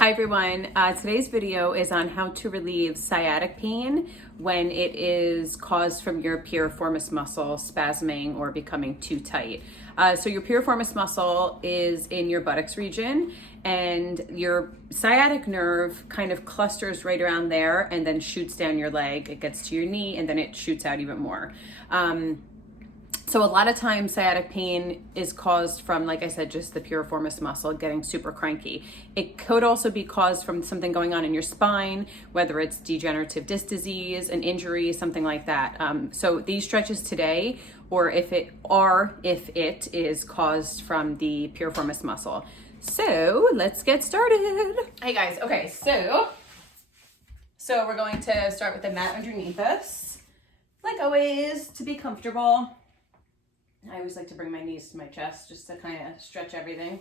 Hi everyone, today's video is on how to relieve sciatic pain when it is caused from your piriformis muscle spasming or becoming too tight. So your piriformis muscle is in your buttocks region, and your sciatic nerve kind of clusters right around there and then shoots down your leg. It gets to your knee and then it shoots out even more. So a lot of times sciatic pain is caused from, like I said, just the piriformis muscle getting super cranky. It could also be caused from something going on in your spine, whether it's degenerative disc disease, an injury, something like that. So these stretches today, or if it is caused from the piriformis muscle. So let's get started. Hey guys, okay, so we're going to start with the mat underneath us. Like always, to be comfortable. I always like to bring my knees to my chest just to kind of stretch everything.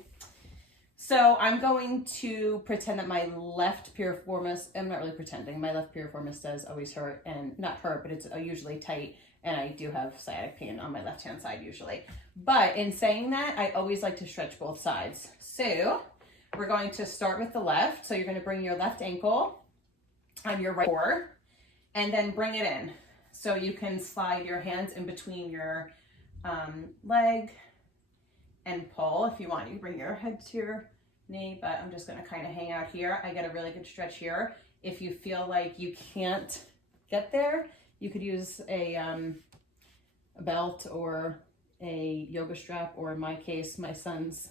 So I'm going to pretend that my left piriformis, I'm not really pretending, my left piriformis does always hurt, and not hurt, but it's usually tight, and I do have sciatic pain on my left hand side usually. But in saying that, I always like to stretch both sides. So we're going to start with the left. So you're going to bring your left ankle on your right core and then bring it in. So you can slide your hands in between your leg and pull. If you want, you bring your head to your knee, but I'm just going to kind of hang out here. I get a really good stretch here. If you feel like you can't get there, you could use a belt or a yoga strap, or in my case, my son's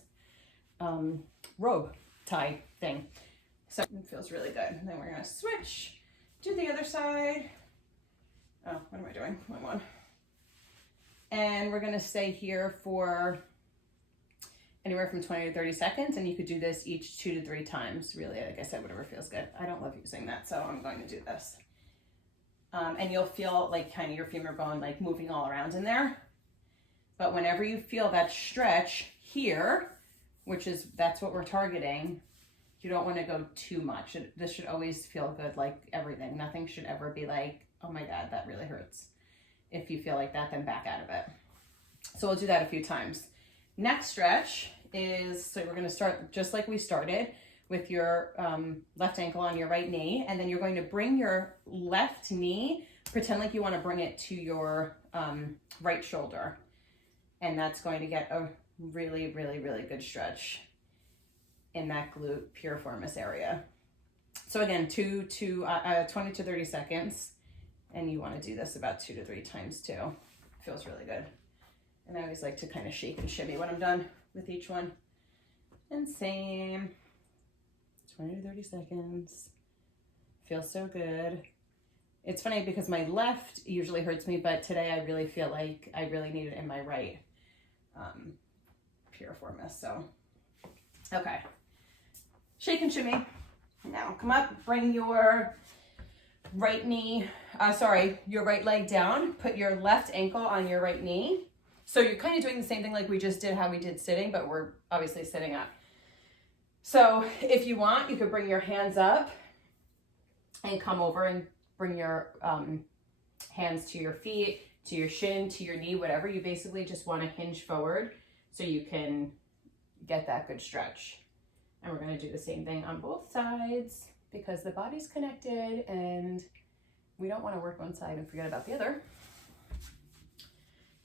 robe tie thing. So it feels really good. And then we're going to switch to the other side. Oh, what am I doing? Wrong one. And we're gonna stay here for anywhere from 20 to 30 seconds. And you could do this each 2 to 3 times, really, like I said, whatever feels good. I don't love using that, so I'm going to do this. And you'll feel like kind of your femur bone like moving all around in there. But whenever you feel that stretch here, that's what we're targeting, you don't want to go too much. This should always feel good, like everything. Nothing should ever be like, oh my God, that really hurts. If you feel like that, then back out of it. So we'll do that a few times. Next stretch is, so we're going to start just like we started with your left ankle on your right knee. And then you're going to bring your left knee, pretend like you want to bring it to your right shoulder. And that's going to get a really, really, really good stretch in that glute piriformis area. So again, 20 to 30 seconds. And you want to do this about 2 to 3 times too. Feels really good. And I always like to kind of shake and shimmy when I'm done with each one. And same, 20 to 30 seconds. Feels so good. It's funny because my left usually hurts me, but today I really feel like I really need it in my right piriformis. So, okay. Shake and shimmy. Now come up, bring your right knee, your right leg down, put your left ankle on your right knee. So you're kind of doing the same thing like we just did, how we did sitting, but we're obviously sitting up. So if you want, you could bring your hands up and come over and bring your hands to your feet, to your shin, to your knee, whatever. You basically just want to hinge forward so you can get that good stretch. And we're going to do the same thing on both sides, because the body's connected and we don't want to work one side and forget about the other.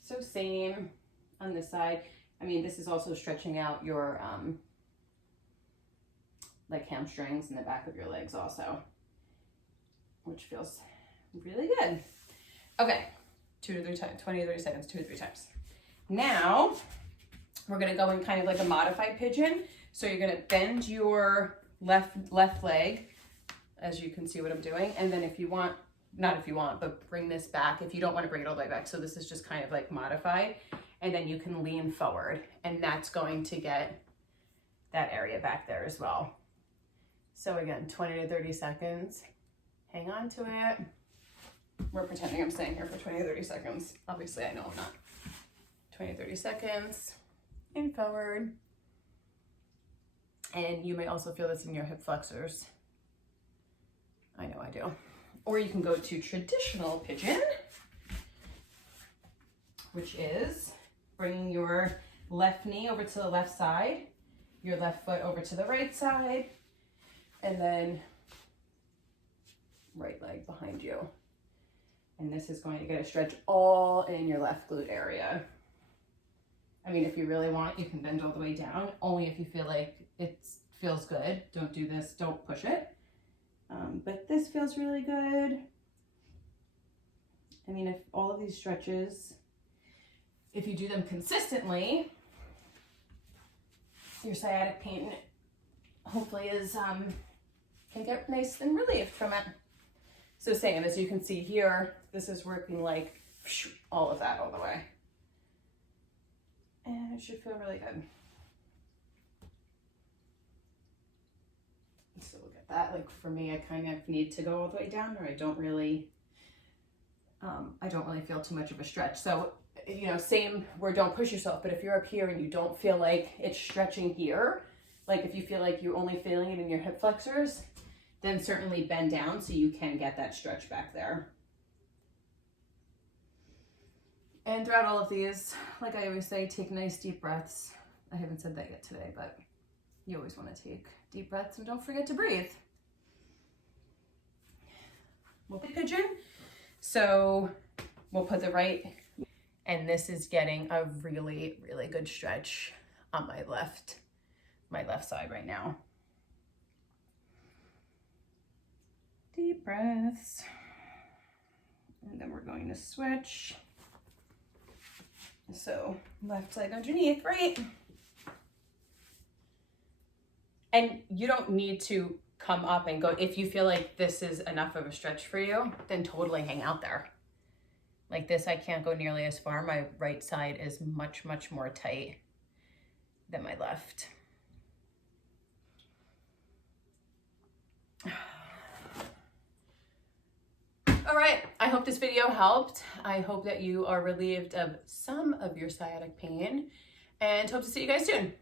So same on this side. I mean, this is also stretching out your like hamstrings and the back of your legs also, which feels really good. Okay, 2 to 3 times, 20 to 30 seconds, 2 to 3 times. Now we're gonna go in kind of like a modified pigeon. So you're gonna bend your left leg, as you can see what I'm doing. And then if you want, not if you want, but bring this back if you don't want to bring it all the way back. So this is just kind of like modified. And then you can lean forward, and that's going to get that area back there as well. So again, 20 to 30 seconds. Hang on to it. We're pretending I'm staying here for 20 to 30 seconds. Obviously, I know I'm not. 20 to 30 seconds. And forward. And you may also feel this in your hip flexors. I know I do. Or you can go to traditional pigeon, which is bringing your left knee over to the left side, your left foot over to the right side, and then right leg behind you. And this is going to get a stretch all in your left glute area. I mean, if you really want, you can bend all the way down, only if you feel like it feels good. Don't do this, don't push it. But this feels really good. I mean, if all of these stretches, if you do them consistently, your sciatic pain hopefully is, can get nice and relieved from it. So same, as you can see here, this is working like all of that all the way. And it should feel really good. So look at that. Like for me, I kind of need to go all the way down, or I don't really feel too much of a stretch. So, you know, same where don't push yourself, but if you're up here and you don't feel like it's stretching here, like if you feel like you're only feeling it in your hip flexors, then certainly bend down so you can get that stretch back there. And throughout all of these, like I always say, take nice deep breaths. I haven't said that yet today, but you always want to take deep breaths and don't forget to breathe. We'll put pigeon. So we'll put the right, and this is getting a really, really good stretch on my left side right now. Deep breaths. And then we're going to switch. So left leg underneath, right? And you don't need to come up and go. If you feel like this is enough of a stretch for you, then totally hang out there. Like this, I can't go nearly as far. My right side is much, much more tight than my left. All right, I hope this video helped. I hope that you are relieved of some of your sciatic pain, and hope to see you guys soon.